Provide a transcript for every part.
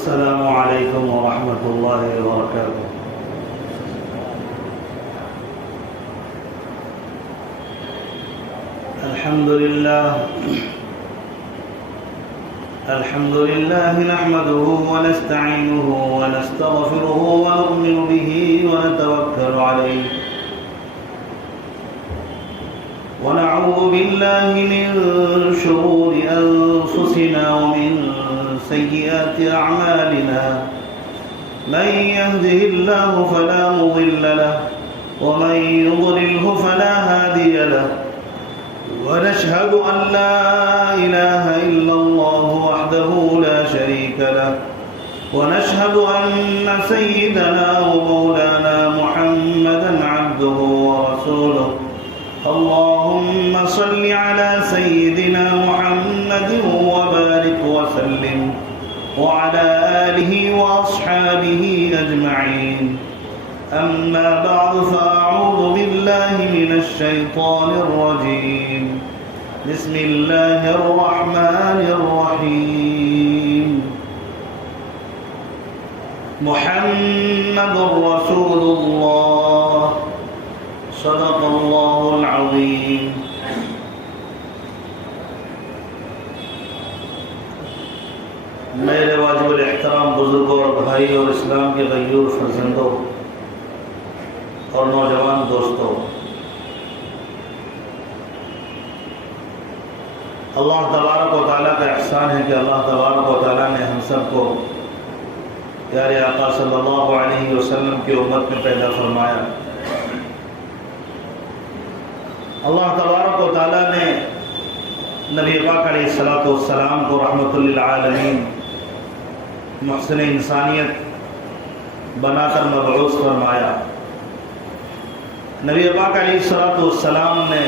السلام علیکم ورحمۃ اللہ وبرکاتہ۔ الحمد للہ نحمده ونستعینه ونستغفره ونؤمن به ونتوکل علیہ ونعوذ باللہ من شرور انفسنا ومن سیئات اعمالنا من يهده الله فلا مضل له ومن يضلله فلا هادي له ونشهد أن لا إله إلا الله وحده لا شريك له ونشهد أن سيدنا ومولانا محمدا عبده ورسوله اللهم صل على سيدنا محمد وبارك وسلم وعلى آله وأصحابه أجمعين أما بعد فأعوذ بالله من الشيطان الرجيم بسم الله الرحمن الرحيم محمد رسول الله صدق الله العظيم۔ میرے واجب الاحترام بزرگوں اور بھائی اور اسلام کے غیور فرزندوں اور نوجوان دوستوں، اللہ تبارک و تعالیٰ کا احسان ہے کہ اللہ تبارک و تعالیٰ نے ہم سب کو پیارے آقا صلی اللہ علیہ وسلم کی امت میں پیدا فرمایا۔ اللہ تبارک و تعالیٰ نے نبی پاک علیہ السلام کو رحمت للعالمین محسن انسانیت بنا کر مبعوث فرمایا۔ نبی پاک علیہ السلام نے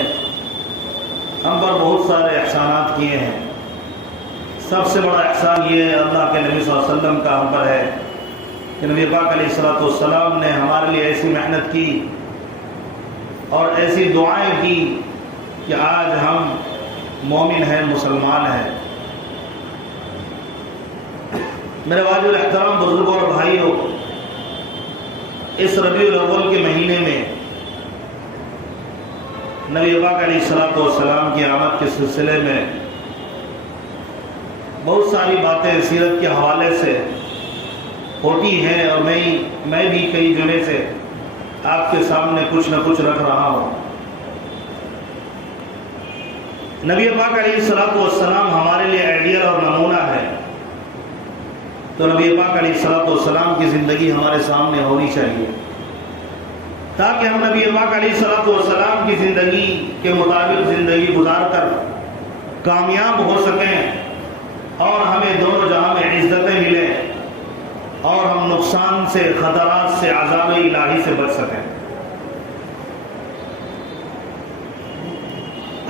ہم پر بہت سارے احسانات کیے ہیں۔ سب سے بڑا احسان یہ اللہ کے نبی صلی اللہ علیہ وسلم کا ہم پر ہے کہ نبی پاک علیہ السلام نے ہمارے لیے ایسی محنت کی اور ایسی دعائیں کی کہ آج ہم مومن ہیں، مسلمان ہیں۔ میرے واجب الاحترام بزرگوں اور بھائیوں، اس ربیع الاول کے مہینے میں نبی پاک علیہ السلام کی آمد کے سلسلے میں بہت ساری باتیں سیرت کے حوالے سے ہوتی ہیں اور میں بھی کئی جگہ سے آپ کے سامنے کچھ نہ کچھ رکھ رہا ہوں۔ نبی پاک علیہ السلام ہمارے لیے آئیڈیل اور نمونہ ہے، تو نبی پاک علیہ السلام کی زندگی ہمارے سامنے ہونی چاہیے تاکہ ہم نبی پاک علیہ السلام کی زندگی کے مطابق زندگی گزار کر کامیاب ہو سکیں اور ہمیں دونوں جہاں میں عزتیں ملیں اور ہم نقصان سے، خطرات سے، عذاب الہی سے بچ سکیں۔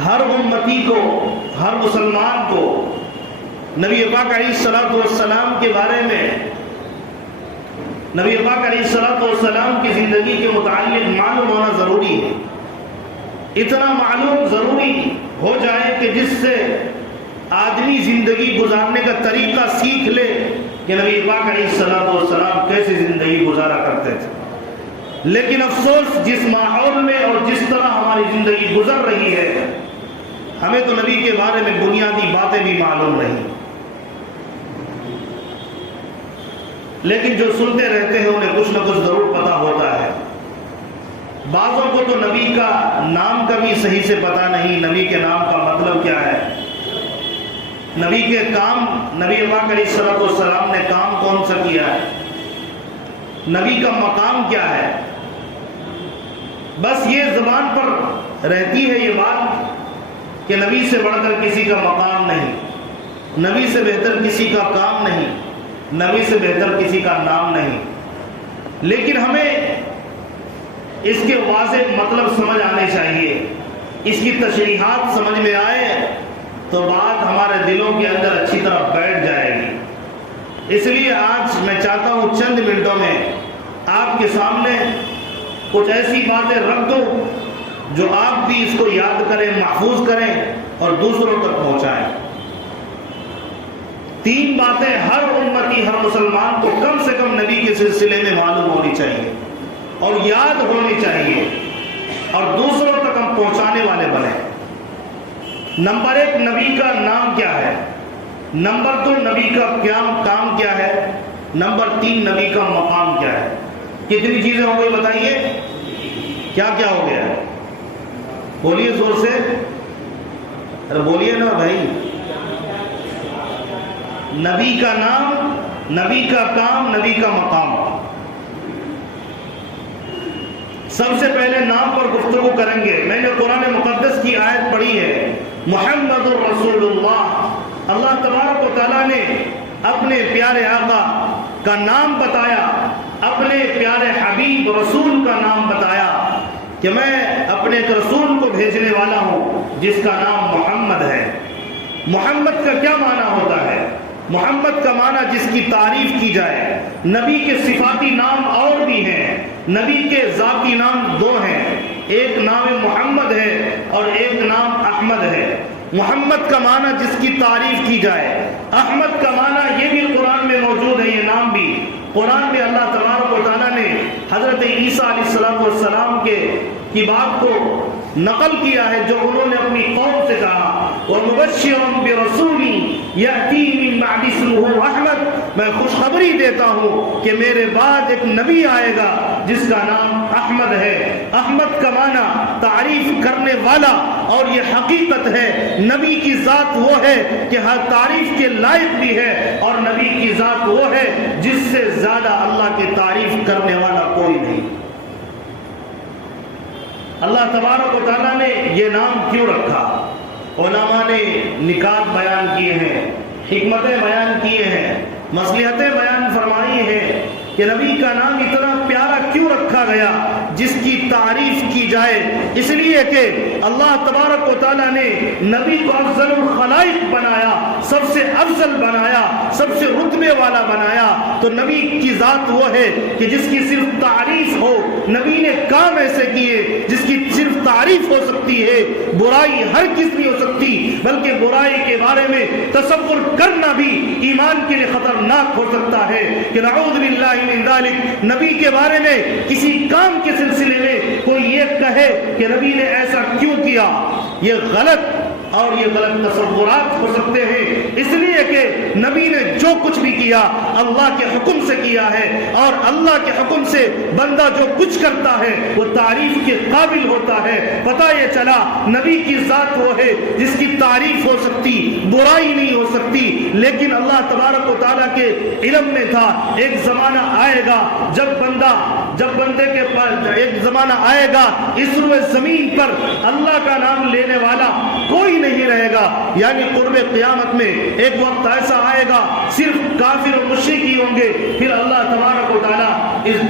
ہر امتی کو، ہر مسلمان کو نبی پاک علیہ السلام کے بارے میں، نبی پاک علیہ السلام کی زندگی کے متعلق معلوم ہونا ضروری ہے۔ اتنا معلوم ضروری ہو جائے کہ جس سے آدمی زندگی گزارنے کا طریقہ سیکھ لے کہ نبی پاک علیہ السلام کیسے زندگی گزارا کرتے تھے۔ لیکن افسوس، جس ماحول میں اور جس طرح ہماری زندگی گزر رہی ہے، ہمیں تو نبی کے بارے میں بنیادی باتیں بھی معلوم نہیں، لیکن جو سنتے رہتے ہیں انہیں کچھ نہ کچھ ضرور پتہ ہوتا ہے۔ بعضوں کو تو نبی کا نام کا بھی صحیح سے پتہ نہیں، نبی کے نام کا مطلب کیا ہے، نبی کے کام، نبی پاک علیہ السلام نے کام کون سا کیا ہے، نبی کا مقام کیا ہے۔ بس یہ زبان پر رہتی ہے یہ بات کہ نبی سے بڑھ کر کسی کا مقام نہیں، نبی سے بہتر کسی کا کام نہیں، نبی سے بہتر کسی کا نام نہیں، لیکن ہمیں اس کے واضح مطلب سمجھ آنے چاہیے، اس کی تشریحات سمجھ میں آئے تو بات ہمارے دلوں کے اندر اچھی طرح بیٹھ جائے گی۔ اس لیے آج میں چاہتا ہوں چند منٹوں میں آپ کے سامنے کچھ ایسی باتیں رکھ دوں جو آپ بھی اس کو یاد کریں، محفوظ کریں اور دوسروں تک پہنچائیں۔ 3 باتیں ہر امتی، ہر مسلمان کو کم سے کم نبی کے سلسلے میں معلوم ہونی چاہیے اور یاد ہونی چاہیے اور دوسروں تک ہم پہنچانے والے بنے۔ نمبر 1، نبی کا نام کیا ہے؟ نمبر 2، نبی کا کام کیا ہے؟ نمبر 3، نبی کا مقام کیا ہے؟ کتنی چیزیں ہو گئی بتائیے؟ کیا کیا ہو گیا؟ بولیے زور سے، ارے بولیے نا بھائی۔ نبی کا نام، نبی کا کام، نبی کا مقام۔ سب سے پہلے نام پر گفتگو کریں گے۔ میں نے قرآن مقدس کی آیت پڑھی ہے، محمد الرسول اللہ۔ اللہ تبارک و تعالیٰ نے اپنے پیارے آقا کا نام بتایا، اپنے پیارے حبیب رسول کا نام بتایا کہ میں اپنے ایک رسول کو بھیجنے والا ہوں جس کا نام محمد ہے۔ محمد کا کیا معنی ہوتا ہے؟ محمد کا معنی جس کی تعریف کی جائے۔ نبی کے صفاتی نام اور بھی ہیں، نبی کے ذاتی نام 2 ہیں، ایک نام محمد ہے اور ایک نام احمد ہے۔ محمد کا معنی جس کی تعریف کی جائے، احمد کا معنی یہ بھی قرآن میں موجود ہے، یہ نام بھی قرآن میں اللہ تبارک و تعالیٰ نے حضرت عیسیٰ علیہ السلام کی بات کو نقل کیا ہے جو انہوں نے اپنی قوم سے کہا، وَمُبَشِّرًا بِرَسُولٍ يَأْتِي مِن بَعْدِ اسْمُهُ احمد، میں خوشخبری دیتا ہوں کہ میرے بعد ایک نبی آئے گا جس کا نام احمد ہے۔ احمد کا معنی تعریف کرنے والا، اور یہ حقیقت ہے نبی کی ذات وہ ہے کہ ہر تعریف کے لائق بھی ہے، اور نبی کی ذات وہ ہے جس سے زیادہ اللہ کی تعریف کرنے والا کوئی نہیں۔ اللہ تبارک و تعالیٰ نے یہ نام کیوں رکھا؟ علماء نے نکات بیان کیے ہیں، حکمتیں بیان کیے ہیں، مصلحتیں بیان فرمائی ہیں کہ نبی کا نام اتنا پیارا کیوں رکھا گیا جس کی تعریف کی جائے۔ اس لیے کہ اللہ تبارک و تعالیٰ نے نبی کو افضل الخلائق بنایا، سب سے افضل بنایا، سب سے رتبے والا بنایا۔ تو نبی کی ذات وہ ہے کہ جس کی صرف تعریف ہو، نبی نے کام ایسے کیے جس کی صرف تعریف ہو سکتی ہے، برائی ہر کس نہیں ہو سکتی، بلکہ برائی کے بارے میں تصور کرنا بھی ایمان کے لیے خطرناک ہو سکتا ہے کہ نعوذ باللہ من ذالک۔ نبی کے بارے میں کسی کام کے سلسلے میں کوئی یہ کہے کہ نبی نے ایسا کیوں کیا، یہ غلط اور یہ غلط تصورات ہو سکتے ہیں، اس لیے کہ نبی نے جو کچھ بھی کیا اللہ کے حکم سے کیا ہے، اور اللہ کے حکم سے بندہ جو کچھ کرتا ہے وہ تعریف کے قابل ہوتا ہے۔ پتہ یہ چلا نبی کی ذات وہ ہے جس کی تعریف ہو سکتی، برائی نہیں ہو سکتی، لیکن اللہ تبارک و تعالیٰ کے علم میں تھا ایک زمانہ آئے گا جب بندے کے پاس ایک زمانہ آئے گا اس روئے زمین پر اللہ کا نام لینے والا کوئی نہیں رہے گا، یعنی قرب قیامت میں ایک وقت ایسا آئے گا صرف کافر اور مشرک ہی ہوں گے، پھر اللہ تبارک و تعالیٰ اس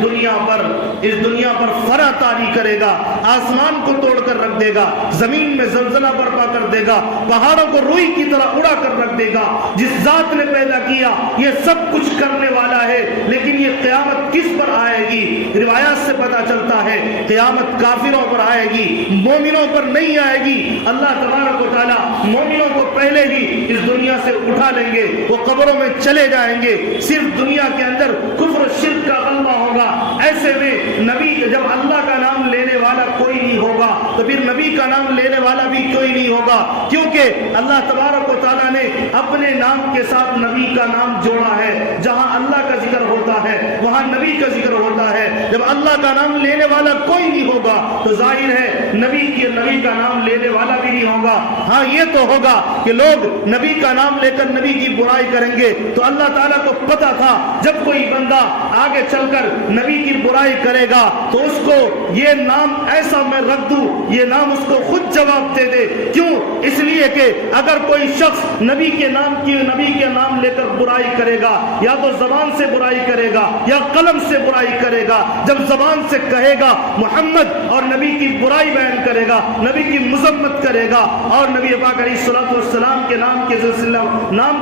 دنیا پر فرا طاری کرے گا، آسمان کو توڑ کر رکھ دے گا، زمین میں زلزلہ برپا کر دے گا، پہاڑوں کو روئی کی طرح اڑا کر رکھ دے گا۔ جس ذات نے پیدا کیا یہ سب کچھ کرنے والا ہے، لیکن یہ قیامت کس پر آئے گی؟ روایات سے پتہ چلتا ہے قیامت کافروں پر آئے گی، مومنوں پر نہیں آئے گی۔ اللہ تبارک و تعالیٰ مومنوں کو پہلے ہی اس دنیا سے اٹھا لیں گے، وہ قبروں میں چلے جائیں گے، صرف دنیا کے اندر کفر و شرک کا غلبہ ہوگا۔ ایسے میں نبی جب اللہ کا نام لینے والا کوئی نہیں ہوگا تو پھر نبی کا نام لینے والا بھی کوئی نہیں ہوگا، کیونکہ اللہ تبارک و تعالیٰ نے اپنے نام کے ساتھ نبی کا نام جوڑا ہے۔ جہاں اللہ کا ذکر ہوتا ہے وہاں نبی کا ذکر ہوتا ہے۔ جب اللہ کا نام لینے والا کوئی نہیں ہوگا تو ظاہر ہے نبی کا نام لینے والا بھی نہیں ہوگا۔ ہاں یہ تو ہوگا کہ لوگ نبی کا نام لے کر نبی کی برائی کریں گے، تو اللہ تعالیٰ کو پتا تھا جب کوئی بندہ آگے چل کر نبی کی برائی کرے گا تو اس کو یہ نام ایسا میں رکھ دوں، یہ نام اس کو خود جواب دے دے۔ کیوں؟ اس لیے کہ اگر کوئی شخص نبی کے نام لے کر برائی کرے گا، یا تو زبان سے برائی کرے گا یا قلم سے برائی کرے گا، جب زبان سے کہے گا محمد اور نبی کی برائی بیان کرے گا، نبی کی مذمت کرے گا، اور نبی پاک علیہ الصلوۃ والسلام کے نام کے سلسلہ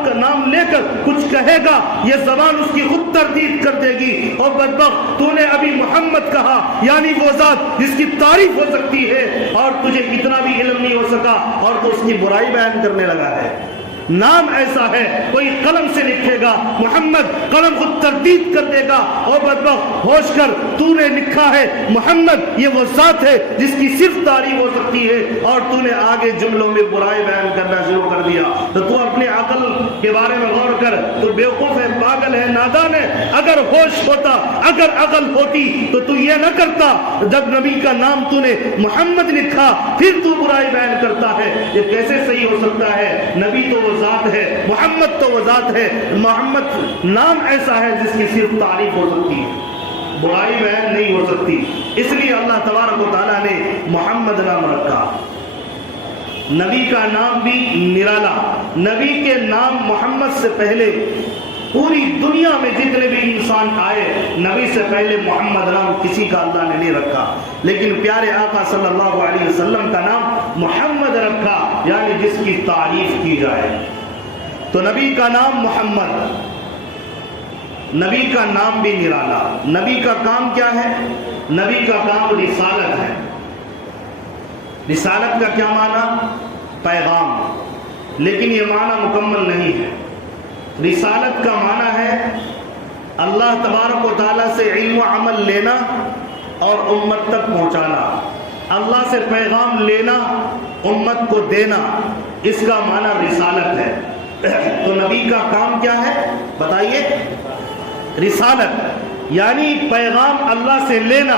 کا نام لے کر کچھ کہے گا، یہ زبان اس کی خود تردید کر دے گی، اور بدبخت تو نے ابھی محمد کہا، یعنی وہ ذات جس کی تعریف ہو سکتی ہے اور تجھے اتنا بھی علم نہیں ہو سکا اور تو اس کی برائی بیان کرنے لگا ہے۔ نام ایسا ہے کوئی قلم سے لکھے گا محمد، قلم خود تردید کر دے گا، او بدبخت ہوش کر، تو نے لکھا ہے محمد، یہ وہ ذات ہے جس کی صرف تعریف ہو سکتی ہے، اور تو نے آگے جملوں میں برائی بیان کرنا شروع کر دیا۔ تو اپنے عقل کے بارے میں غور کر، تو بیوقوف ہے، پاگل ہے، نادان ہے۔ اگر ہوش ہوتا، اگر عقل ہوتی تو یہ نہ کرتا۔ جب نبی کا نام تو نے محمد لکھا پھر تو برائی بیان کرتا ہے، یہ کیسے صحیح ہو سکتا ہے؟ نبی تو وہ ذات ہے، محمد تو وہ ذات ہے، محمد نام ایسا ہے جس کی صرف تعریف ہو سکتی ہے، برائی بیان نہیں ہو سکتی۔ اس لیے اللہ تبارک و تعالیٰ نے محمد نام رکھا۔ نبی کا نام بھی نرالا، نبی کے نام محمد سے پہلے پوری دنیا میں جتنے بھی انسان آئے، نبی سے پہلے محمد نام کسی کا اللہ نے نہیں رکھا، لیکن پیارے آقا صلی اللہ علیہ وسلم کا نام محمد رکھا، یعنی جس کی تعریف کی جائے۔ تو نبی کا نام محمد، نبی کا نام بھی نرالا۔ نبی کا کام کیا ہے؟ نبی کا کام رسالت ہے۔ رسالت کا کیا معنی؟ پیغام، لیکن یہ معنی مکمل نہیں ہے۔ رسالت کا معنی ہے اللہ تبارک و تعالیٰ سے علم و عمل لینا اور امت تک پہنچانا، اللہ سے پیغام لینا، امت کو دینا، اس کا معنی رسالت ہے۔ تو نبی کا کام کیا ہے بتائیے؟ رسالت، یعنی پیغام اللہ سے لینا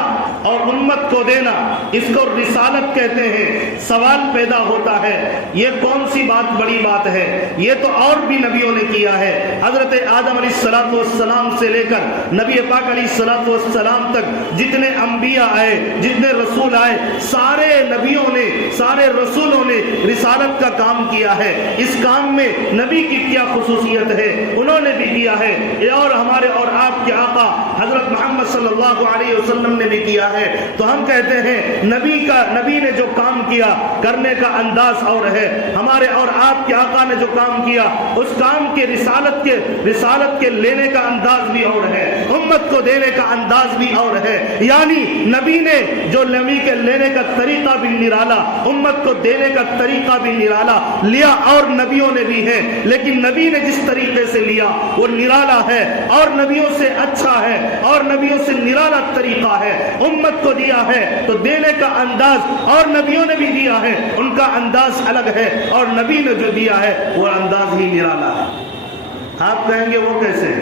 اور امت کو دینا، اس کو رسالت کہتے ہیں۔ سوال پیدا ہوتا ہے یہ کون سی بات بڑی بات ہے؟ یہ تو اور بھی نبیوں نے کیا ہے۔ حضرت آدم علیہ السلام سے لے کر نبی پاک علیہ السلام تک جتنے انبیاء آئے، جتنے رسول آئے، سارے نبیوں نے، سارے رسولوں نے رسالت کا کام کیا ہے۔ اس کام میں نبی کی کیا خصوصیت ہے؟ انہوں نے بھی کیا ہے، اور ہمارے اور آپ کے آقا حضرت محمد صلی اللہ علیہ وسلم نے بھی کیا ہے۔ تو ہم کہتے ہیں نبی نے جو کام کیا کرنے کا انداز اور ہے، ہمارے اور آپ کے آقا نے جو کام کیا اس کام کے رسالت کے لینے کا انداز بھی اور ہے، امت کو دینے کا انداز بھی اور ہے۔ یعنی نبی نے جو نبی کے لینے کا طریقہ بھی نرالا، امت کو دینے کا طریقہ بھی نرالا لیا، اور نبیوں نے بھی ہے، لیکن نبی نے جس طریقے سے لیا وہ نرالا ہے اور نبیوں سے اچھا ہے اور نبیوں سے نرالا طریقہ ہے۔ امت کو دیا ہے تو دینے کا انداز، اور نبیوں نے بھی دیا ہے، ان کا انداز الگ ہے، اور نبی نے جو دیا ہے وہ انداز ہی نرالا ہے۔ آپ کہیں گے وہ کیسے؟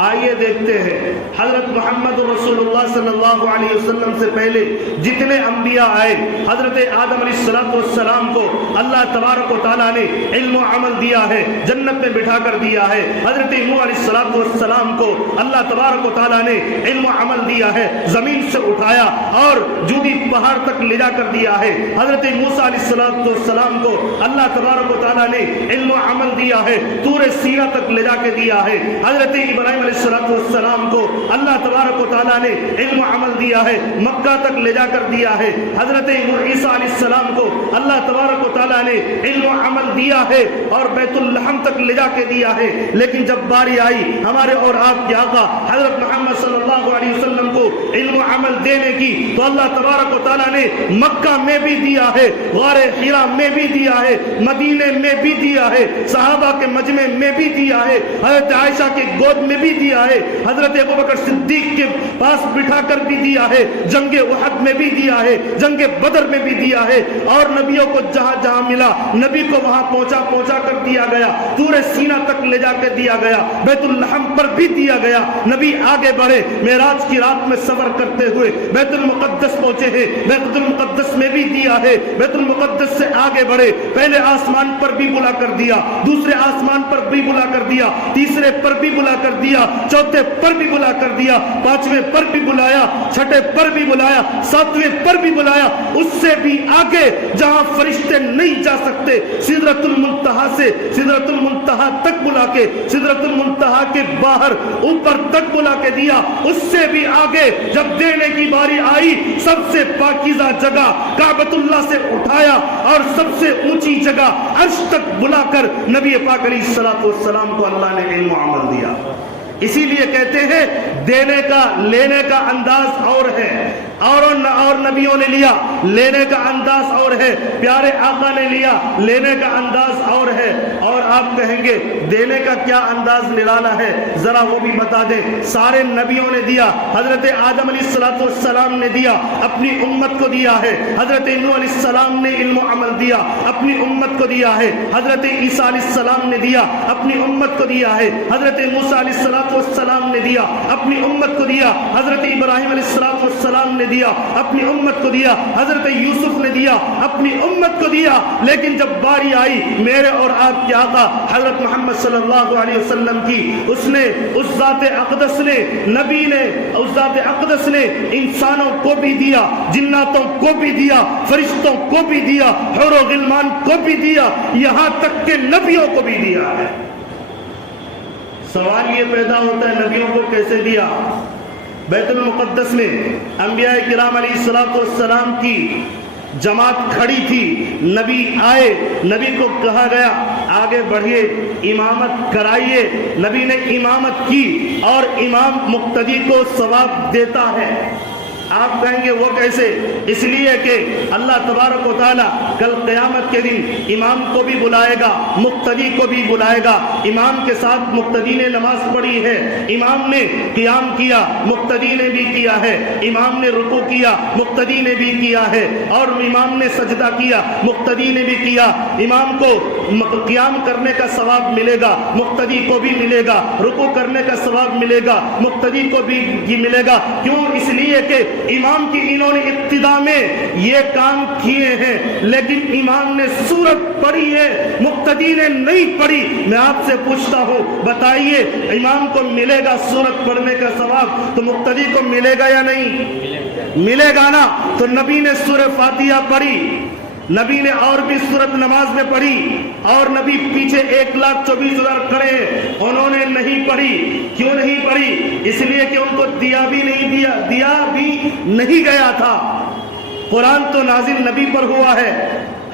آئیے دیکھتے ہیں۔ حضرت محمد رسول اللہ صلی اللہ علیہ وسلم سے پہلے جتنے انبیاء آئے، حضرت آدم علیہ السلام کو اللہ تبارک و تعالیٰ نے علم و عمل دیا ہے، جنت میں بٹھا کر دیا ہے۔ حضرت نوح علیہ السلام کو اللہ تبارک و تعالیٰ نے علم و عمل دیا ہے، زمین سے اٹھایا اور جودی پہاڑ تک لے جا کر دیا ہے۔ حضرت موسیٰ علیہ السلام کو اللہ تبارک و تعالیٰ نے علم و عمل دیا ہے، طور سینا تک لے جا کے دیا ہے۔ حضرت ابراہیم علیہ السلام کو اللہ تبارک و تعالیٰ نے علم و عمل دیا ہے، مکہ تک لے جا کر دیا ہے۔ حضرت عیسیٰ علیہ السلام کو اللہ تبارک و تعالیٰ نے علم و عمل دیا ہے اور بیت الحم تک لے جا کے دیا ہے۔ لیکن جب باری آئی ہمارے اور آپ کے آقا حضرت محمد صلی اللہ علیہ وسلم کو علم و عمل دینے کی، تو اللہ تبارک و تعالیٰ نے مکہ میں بھی دیا ہے، غار حرا میں بھی دیا ہے، مدینے میں بھی دیا ہے، صحابہ کے مجمع میں بھی دیا ہے، حضرت عائشہ کے گود میں بھی دیا ہے، حضرت ابوبکر صدیق کے پاس بٹھا کر بھی دیا ہے، جنگ احد میں بھی دیا ہے، جنگ بدر میں بھی دیا ہے، اور نبیوں کو جہاں جہاں ملا نبی کو وہاں پہنچا کر دیا گیا، طور سینا تک لے جا کے دیا گیا، بیت الحم پر بھی دیا گیا۔ نبی آگے بڑھے، معراج کی رات میں سفر کرتے ہوئے بیت المقدس پہنچے ہیں، بیت المقدس میں بھی دیا ہے، بیت المقدس سے آگے بڑھے، پہلے آسمان پر بھی بلا کر دیا، دوسرے آسمان پر بھی بلا کر دیا، تیسرے پر بھی بلا کر دیا، چوتھے پر بھی بلا کر دیا، پانچویں پر بھی بلایا، چھٹے پر بھی بلایا، ساتویں پر بھی بلایا، اس سے بھی آگے جہاں فرشتے نہیں جا سکتے، سدرۃ المنتہا سے سدرۃ المنتہا تک بلا کے، سدرۃ المنتہا کے باہر اوپر تک بلا کے دیا۔ اس سے بھی آگے جب دینے کی باری آئی، سب سے پاکیزہ جگہ کعبۃ اللہ سے اٹھایا اور سب سے اونچی جگہ عرش تک بلا کر نبی پاک علیہ السلام کو اللہ نے علم و عمل دیا۔ اسی لیے کہتے ہیں دینے کا لینے کا انداز اور ہے۔ اور نبیوں نے لیا، لینے کا انداز اور ہے، پیارے آقا نے لیا، لینے کا انداز اور ہے، اور آپ کہیں گے دینے کا کیا انداز نرالا ہے، ذرا وہ بھی بتا دیں۔ سارے نبیوں نے دیا، حضرت آدم علیہ السلام نے دیا، اپنی امت کو دیا ہے، حضرت نوح علیہ السلام نے علم و عمل دیا، اپنی امت کو دیا ہے، حضرت عیسیٰ علیہ السلام نے دیا، اپنی امت کو دیا ہے، حضرت موسیٰ علیہ السلام نے دیا، اپنی امت کو دیا، حضرت ابراہیم علیہ السلام نے دیا، اپنی امت کو دیا، حضرت یوسف نے دیا، اپنی امت کو دیا۔ لیکن جب باری آئی میرے اور آپ کے آقا حضرت محمد صلی اللہ علیہ وسلم کی، اس ذات اقدس نے، نبی نے، اس ذات اقدس نے انسانوں کو بھی دیا، جناتوں کو بھی دیا، فرشتوں کو بھی دیا، حور و غلمان کو بھی دیا، یہاں تک کہ نبیوں کو بھی دیا ہے۔ سوال یہ پیدا ہوتا ہے نبیوں کو کیسے دیا؟ بیت المقدس میں انبیاء کرام علیہ السلام کی جماعت کھڑی تھی، نبی آئے، نبی کو کہا گیا آگے بڑھیے، امامت کرائیے، نبی نے امامت کی، اور امام مقتدی کو ثواب دیتا ہے۔ آپ کہیں گے وہ کیسے؟ اس لیے کہ اللہ تبارک و تعالیٰ کل قیامت کے دن امام کو بھی بلائے گا، مقتدی کو بھی بلائے گا۔ امام کے ساتھ مقتدی نے نماز پڑھی ہے، امام نے قیام کیا، مقتدی نے بھی کیا ہے، امام نے رکوع کیا، مقتدی نے بھی کیا ہے، اور امام نے سجدہ کیا، مقتدی نے بھی کیا۔ امام کو قیام کرنے کا ثواب ملے گا، مقتدی کو بھی ملے گا، رکوع کرنے کا ثواب ملے گا، مقتدی کو بھی ملے گا۔ کیوں؟ اس لیے کہ امام کی انہوں نے ابتدا میں یہ کام کیے ہیں، لیکن امام نے سورت پڑھی ہے، مقتدی نے نہیں پڑھی۔ میں آپ سے پوچھتا ہوں بتائیے، امام کو ملے گا سورت پڑھنے کا ثواب تو مقتدی کو ملے گا یا نہیں؟ ملے گا نا۔ تو نبی نے سورہ فاتحہ پڑھی، نبی نے اور بھی سورت نماز میں پڑھی، اور نبی پیچھے 1,24,000 کھڑے ہیں، انہوں نے نہیں پڑھی۔ کیوں نہیں پڑھی؟ اس لیے کہ ان کو دیا بھی نہیں گیا تھا۔ قرآن تو نازل نبی پر ہوا ہے۔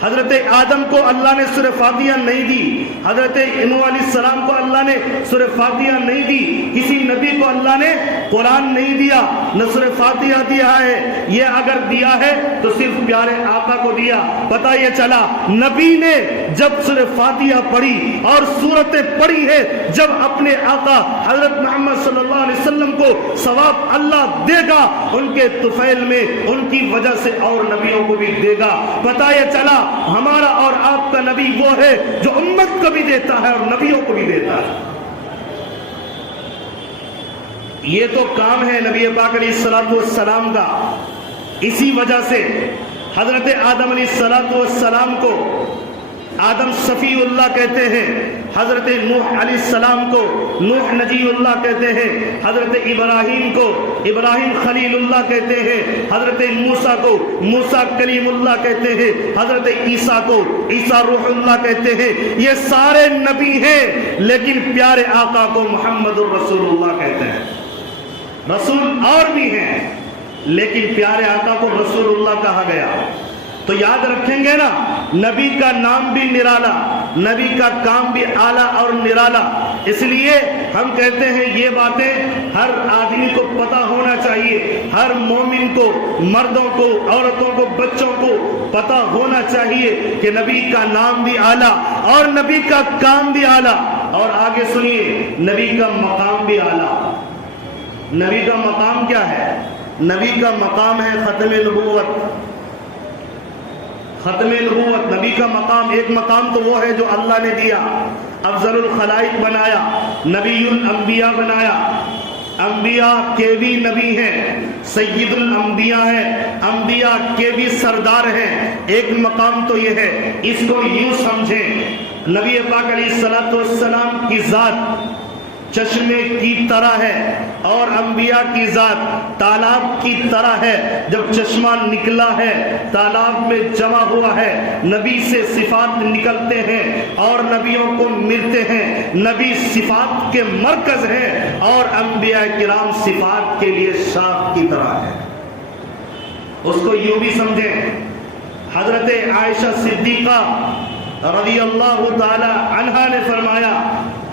حضرت آدم کو اللہ نے سورہ فاتحہ نہیں دی، حضرت نوح علیہ السلام کو اللہ نے سورہ فاتحہ نہیں دی، کسی نبی کو اللہ نے قرآن نہیں دیا، نہ سورہ فاتحہ دیا ہے۔ یہ اگر دیا ہے تو صرف پیارے آقا کو دیا۔ پتہ یہ چلا نبی نے جب سورہ فاتحہ پڑھی اور سورتیں پڑھی ہے، جب اپنے آقا حضرت محمد صلی اللہ علیہ وسلم کو ثواب اللہ دے گا ان کے طفیل میں، ان کی وجہ سے اور نبیوں کو بھی دے گا۔ پتہ یہ چلا ہمارا اور آپ کا نبی وہ ہے جو امت کو بھی دیتا ہے اور نبیوں کو بھی دیتا ہے۔ یہ تو کام ہے نبی پاک علیہ السلام کا۔ اسی وجہ سے حضرت آدم علیہ السلام کو آدم صفی اللہ کہتے ہیں، حضرت نوح علیہ السلام کو نوح نجی اللہ کہتے ہیں، حضرت ابراہیم کو ابراہیم خلیل اللہ کہتے ہیں، حضرت موسیٰ کو موسیٰ کلیم اللہ کہتے ہیں، حضرت عیسیٰ کو عیسیٰ روح اللہ کہتے ہیں۔ یہ سارے نبی ہیں، لیکن پیارے آقا کو محمد الرسول اللہ کہتے ہیں۔ رسول اور بھی ہیں، لیکن پیارے آقا کو رسول اللہ کہا گیا۔ تو یاد رکھیں گے نا، نبی کا نام بھی نرالا، نبی کا کام بھی اعلیٰ اور نرالا۔ اس لیے ہم کہتے ہیں یہ باتیں ہر آدمی کو پتہ ہونا چاہیے، ہر مومن کو، مردوں کو، عورتوں کو، بچوں کو پتہ ہونا چاہیے کہ نبی کا نام بھی اعلیٰ اور نبی کا کام بھی اعلیٰ۔ اور آگے سنیے، نبی کا مقام بھی اعلیٰ۔ نبی کا مقام کیا ہے؟ نبی کا مقام ہے ختم نبوت۔ ختم نبوت نبی کا مقام، ایک مقام تو وہ ہے جو اللہ نے دیا، افضل الخلائق بنایا، نبی الانبیاء بنایا، انبیاء کے بھی نبی ہیں، سید الانبیاء ہیں، انبیاء کے بھی سردار ہیں۔ ایک مقام تو یہ ہے، اس کو یوں سمجھیں، نبی پاک علیہ السلام کی ذات چشمے کی طرح ہے اور انبیاء کی ذات تالاب کی طرح ہے۔ جب چشمہ نکلا ہے، تالاب میں جمع ہوا ہے، نبی سے صفات نکلتے ہیں اور نبیوں کو ملتے ہیں۔ نبی صفات کے مرکز ہیں اور انبیاء کرام صفات کے لیے شاخ کی طرح ہے۔ اس کو یوں بھی سمجھیں، حضرت عائشہ صدیقہ رضی اللہ تعالی عنہا نے فرمایا،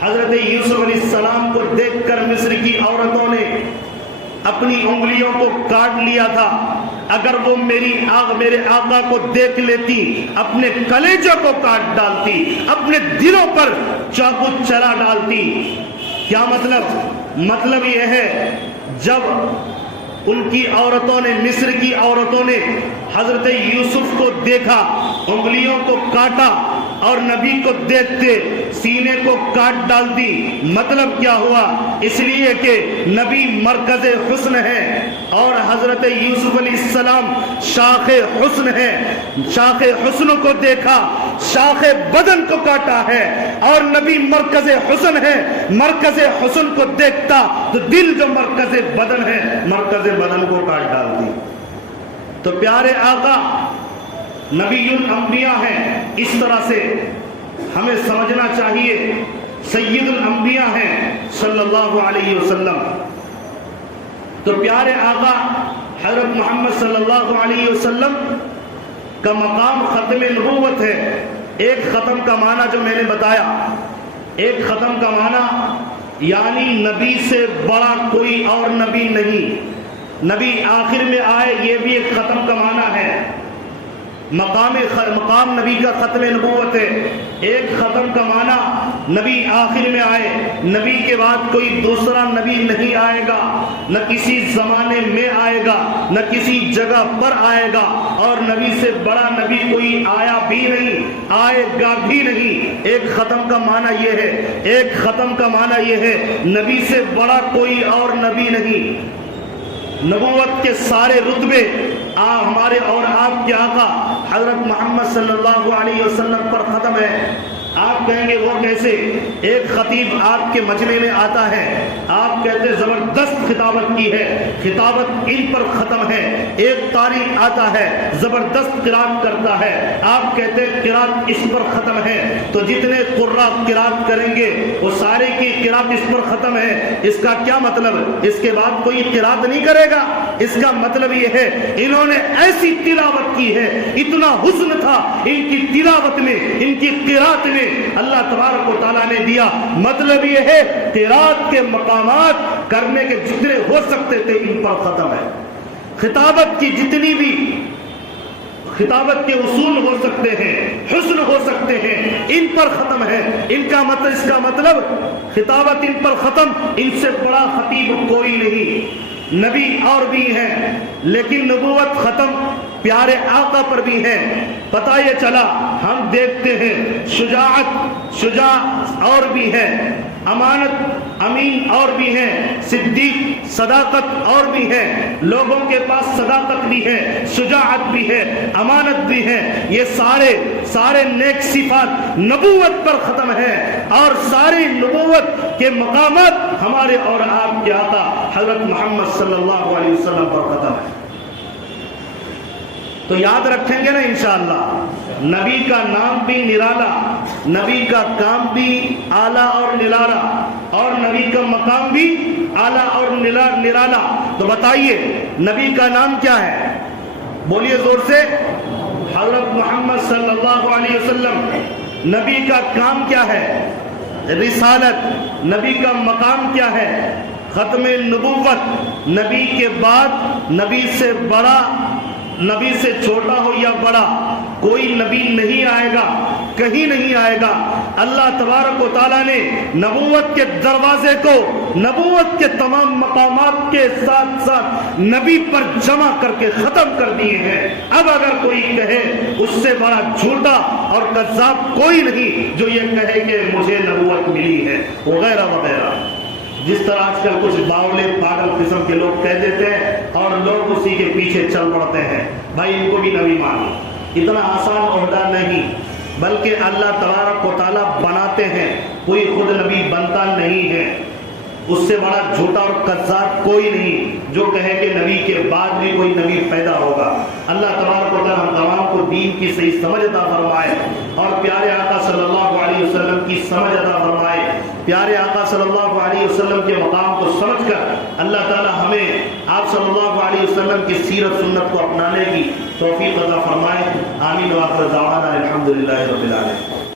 حضرت یوسف علیہ السلام کو دیکھ کر مصر کی عورتوں نے اپنی انگلیوں کو کاٹ لیا تھا، اگر وہ میرے آقا کو دیکھ لیتی اپنے کلیجے کو کاٹ ڈالتی، اپنے دلوں پر چاقو چلا ڈالتی۔ کیا مطلب یہ ہے جب ان کی عورتوں نے، مصر کی عورتوں نے حضرت یوسف کو دیکھا، انگلیوں کو کاٹا اور نبی کو دیکھتے سینے کو کاٹ ڈالتی، مطلب کیا ہوا؟ اس لیے کہ نبی مرکز حسن ہے اور حضرت یوسف علیہ السلام شاخ حسن ہے۔ شاخ حسن کو دیکھا، شاخ بدن کو کاٹا ہے، اور نبی مرکز حسن ہے، مرکز حسن کو دیکھتا تو دل جو مرکز بدن ہے، مرکز بدن کو کاٹ ڈالتی۔ تو پیارے آقا نبی الانبیاء ہیں، اس طرح سے ہمیں سمجھنا چاہیے، سید الانبیاء ہیں صلی اللہ علیہ وسلم۔ تو پیارے آقا حضرت محمد صلی اللہ علیہ وسلم کا مقام ختم نبوت ہے۔ ایک ختم کا معنی جو میں نے بتایا، ایک ختم کا معنی یعنی نبی سے بڑا کوئی اور نبی نہیں، نبی آخر میں آئے، یہ بھی ایک ختم کا معنی ہے۔ مقام نبی کا ختم نبوت ہے، ایک ختم کا معنی نبی آخر میں آئے، نبی کے بعد کوئی دوسرا نبی نہیں آئے گا، نہ کسی زمانے میں آئے گا، نہ کسی جگہ پر آئے گا، اور نبی سے بڑا نبی کوئی آیا بھی نہیں، آئے گا بھی نہیں۔ ایک ختم کا معنی یہ ہے، ایک ختم کا معنی یہ ہے نبی سے بڑا کوئی اور نبی نہیں۔ نبوت کے سارے رتبے ہمارے اور آپ کے آقا حضرت محمد صلی اللہ علیہ وسلم پر ختم ہے۔ آپ کہیں گے وہ کیسے؟ ایک خطیب آپ کے مجمع میں آتا ہے، آپ کہتے ہیں زبردست خطابت کی ہے، خطابت ان پر ختم ہے۔ ایک تاریخ آتا ہے، زبردست قرات کرتا ہے، آپ کہتے ہیں قرات اس پر ختم ہے۔ تو جتنے قراء قرات کریں گے وہ سارے کی قرات اس پر ختم ہے۔ اس کا کیا مطلب؟ اس کے بعد کوئی قرات نہیں کرے گا۔ اس کا مطلب یہ ہے انہوں نے ایسی تلاوت کی ہے، اتنا حسن تھا ان کی تلاوت میں، ان کی قرات میں، اللہ تبارک و تعالیٰ نے دیا۔ مطلب یہ ہے قرات کے مقامات کرنے کے جتنے ہو سکتے تھے ان پر ختم ہے۔ خطابت کی جتنی بھی خطابت کے اصول ہو سکتے ہیں، حسن ہو سکتے ہیں، ان پر ختم ہے۔ ان کا مطلب، اس کا مطلب خطابت ان پر ختم، ان سے بڑا خطیب کوئی نہیں۔ نبی اور بھی ہیں لیکن نبوت ختم پیارے آقا پر بھی ہے۔ پتہ یہ چلا، ہم دیکھتے ہیں شجاع اور بھی ہے، امانت امین اور بھی ہے، صدیق صداقت اور بھی ہے۔ لوگوں کے پاس صداقت بھی ہے، شجاعت بھی ہے، امانت بھی ہے۔ یہ سارے نیک صفات نبوت پر ختم ہے، اور ساری نبوت کے مقامات ہمارے اور آپ کے آقا حضرت محمد صلی اللہ علیہ وسلم پر ختم ہے۔ تو یاد رکھیں گے نا انشاءاللہ، نبی کا نام بھی نرالا، نبی کا کام بھی اعلیٰ اور نرالا، اور نبی کا مقام بھی اعلیٰ اور نرالا۔ تو بتائیے نبی کا نام کیا ہے؟ بولیے زور سے، حضرت محمد صلی اللہ علیہ وسلم۔ نبی کا کام کیا ہے؟ رسالت۔ نبی کا مقام کیا ہے؟ ختم نبوت۔ نبی کے بعد نبی سے بڑا، نبی سے چھوٹا ہو یا بڑا، کوئی نبی نہیں آئے گا، کہیں نہیں آئے گا۔ اللہ تبارک و تعالیٰ نے نبوت کے دروازے کو، نبوت کے تمام مقامات کے ساتھ ساتھ نبی پر جمع کر کے ختم کر دیے ہیں۔ اب اگر کوئی کہے اس سے بڑا جھوٹا اور کذاب کوئی نہیں جو یہ کہے کہ مجھے نبوت ملی ہے، وغیرہ وغیرہ۔ جس طرح آج کل کچھ باولے پاگل قسم کے لوگ کہہ دیتے ہیں اور لوگ اسی کے پیچھے چل پڑتے ہیں، بھائی ان کو بھی نبی مانو۔ اتنا آسان عہدہ نہیں، بلکہ اللہ تبارک و تعالیٰ بناتے ہیں، کوئی خود نبی بنتا نہیں ہے۔ اس سے بڑا جھوٹا اور کذاب کوئی نہیں جو کہے کہ نبی کے بعد بھی کوئی نبی پیدا ہوگا۔ اللہ تبارک و تعالیٰ ہم تمام کو دین کی صحیح سمجھ عطا فرمائے، اور پیارے آقا صلی اللہ علیہ وسلم کی سمجھ عطا فرمائے۔ پیارے آقا صلی اللہ علیہ وسلم کے مقام کو سمجھ کر اللہ تعالیٰ ہمیں آپ صلی اللہ علیہ وسلم کی سیرت سنت کو اپنانے کی توفیق عطا فرمائے۔ آمین۔ وآخر دعوانا الحمدللہ رب العالمین۔